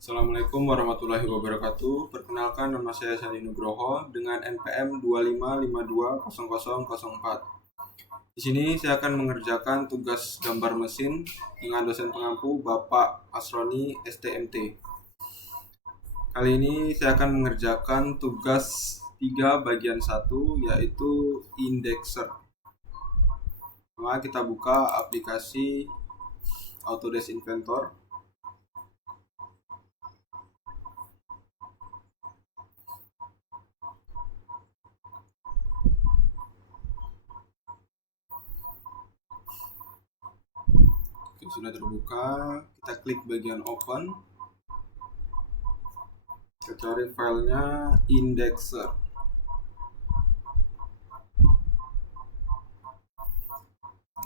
Assalamualaikum warahmatullahi wabarakatuh. Perkenalkan, nama saya Sandi Nugroho dengan NPM 25520004. Di sini saya akan mengerjakan tugas gambar mesin dengan dosen pengampu Bapak Asroni STMT. Kali ini saya akan mengerjakan tugas 3 bagian 1, yaitu indexer. Maka kita buka aplikasi Autodesk Inventor. Oke, sudah terbuka, kita klik bagian open. Kita cari filenya indexer.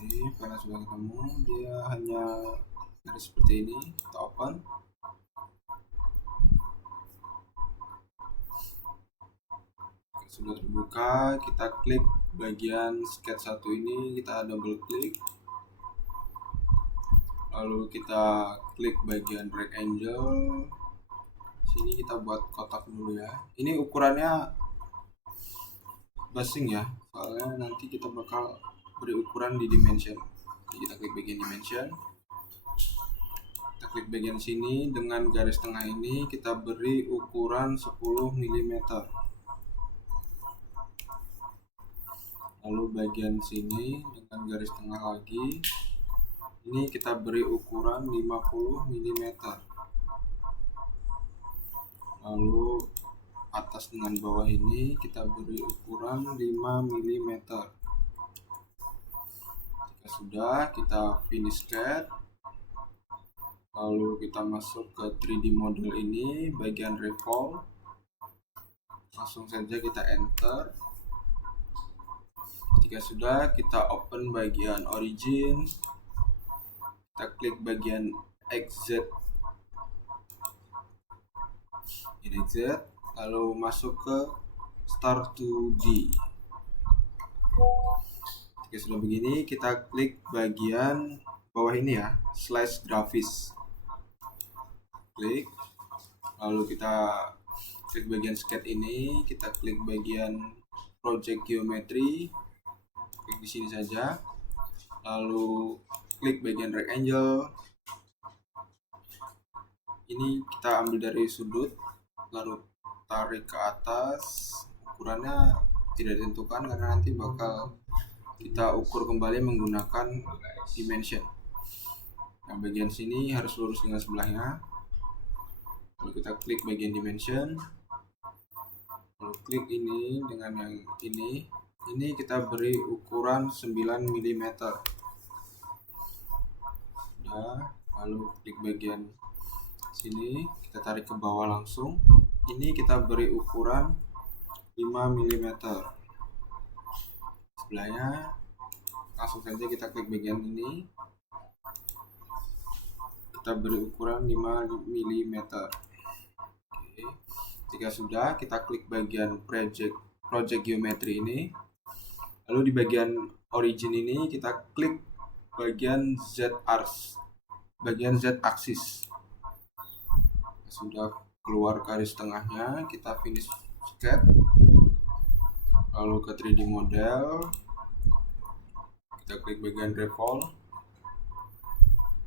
Ini karena sudah ketemu, dia hanya garis seperti ini. Kita open. Oke, sudah terbuka, kita klik bagian sketch 1 ini, kita double klik. Lalu kita klik bagian rectangle. Sini kita buat kotak dulu ya. Ini ukurannya basing ya, soalnya nanti kita bakal beri ukuran di dimension. Jadi kita klik bagian dimension. Kita klik bagian sini, dengan garis tengah ini kita beri ukuran 10 mm. Lalu bagian sini dengan garis tengah lagi, ini kita beri ukuran 50 mm. Lalu atas dengan bawah ini kita beri ukuran 5 mm. Jika sudah, kita finish CAD. Lalu kita masuk ke 3D model ini, bagian revolve. Langsung saja kita enter. Jika sudah, kita open bagian origin. Kita klik bagian XZ, lalu masuk ke Start 2D. Jika sudah begini, kita klik bagian bawah ini ya, slash grafis. Klik, lalu kita klik bagian sketch ini, kita klik bagian project geometry, klik di sini saja. Lalu klik bagian rectangle. Ini kita ambil dari sudut, lalu tarik ke atas. Ukurannya tidak ditentukan karena nanti bakal kita ukur kembali menggunakan dimension. Nah, bagian sini harus lurus dengan sebelahnya. Lalu kita klik bagian dimension, lalu klik ini dengan yang ini kita beri ukuran 9 mm. Nah, lalu klik bagian sini, kita tarik ke bawah langsung. Ini kita beri ukuran 5 mm. Sebelahnya langsung saja kita klik bagian ini, kita beri ukuran 5 mm. Oke. Jika sudah, kita klik bagian project geometry ini. Lalu di bagian origin ini kita klik bagian Z axis. Sudah keluar garis tengahnya, kita finish sketch. Lalu ke 3D model, kita klik bagian revolve.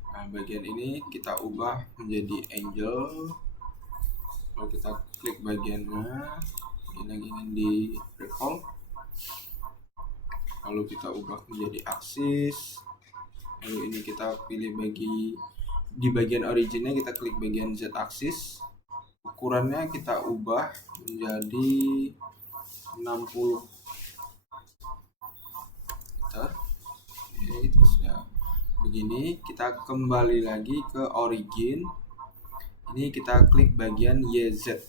Nah, bagian ini kita ubah menjadi angel. Lalu kita klik bagiannya yang ingin di revolve. Lalu kita ubah menjadi aksis. Lalu ini kita pilih di bagian originnya, kita klik bagian Z axis. Ukurannya kita ubah menjadi 60 meter. Oke, itu sudah begini. Kita kembali lagi ke origin. Ini kita klik bagian YZ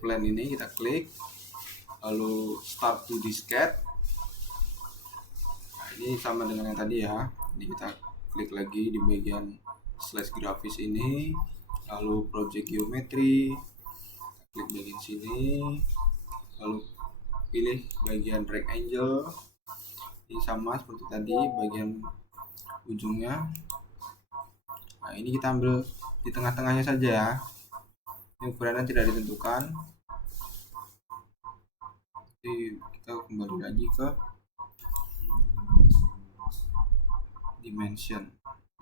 plane ini, kita klik. Lalu start to the sketch. Nah, ini sama dengan yang tadi ya. Ini kita klik lagi di bagian slash grafis ini, lalu project geometry, klik bagian sini, lalu pilih bagian rectangle. Ini sama seperti tadi, bagian ujungnya. Nah, ini kita ambil di tengah-tengahnya saja ya. Ini ukurannya tidak ditentukan. Jadi kita kembali lagi ke dimension.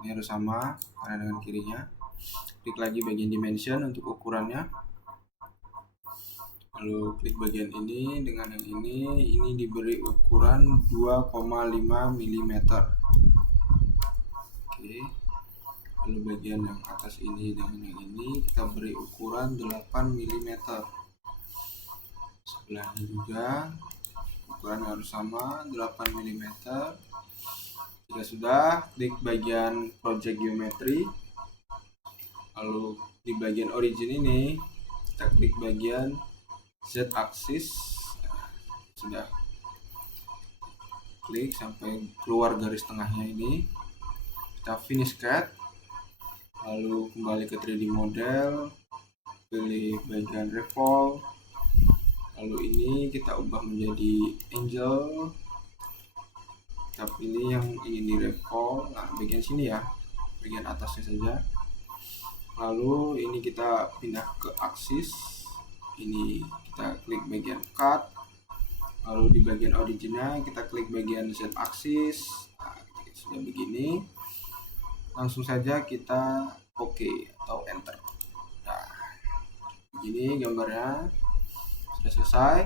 Ini harus sama kanan dengan kirinya. Klik lagi bagian dimension untuk ukurannya. Lalu klik bagian ini dengan yang ini diberi ukuran 2,5 mm. Oke. Lalu bagian yang atas ini dengan yang ini kita beri ukuran 8 mm. Sebelahnya juga ukuran harus sama 8 mm. Jika sudah, klik bagian project geometry. Lalu di bagian origin ini kita klik bagian Z axis. Sudah, klik sampai keluar garis tengahnya ini, kita finish cut. Lalu kembali ke 3D model, pilih bagian revolve. Lalu ini kita ubah menjadi angel, kita pilih yang ingin di revolve. Nah, bagian sini ya, bagian atasnya saja. Lalu ini kita pindah ke aksis, ini kita klik bagian cut. Lalu di bagian originnya kita klik bagian Z axis. Nah, sudah begini, langsung saja kita OK atau enter. Nah, begini gambarnya sudah selesai.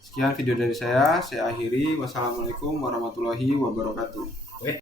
Sekian video dari saya akhiri. Wassalamualaikum warahmatullahi wabarakatuh.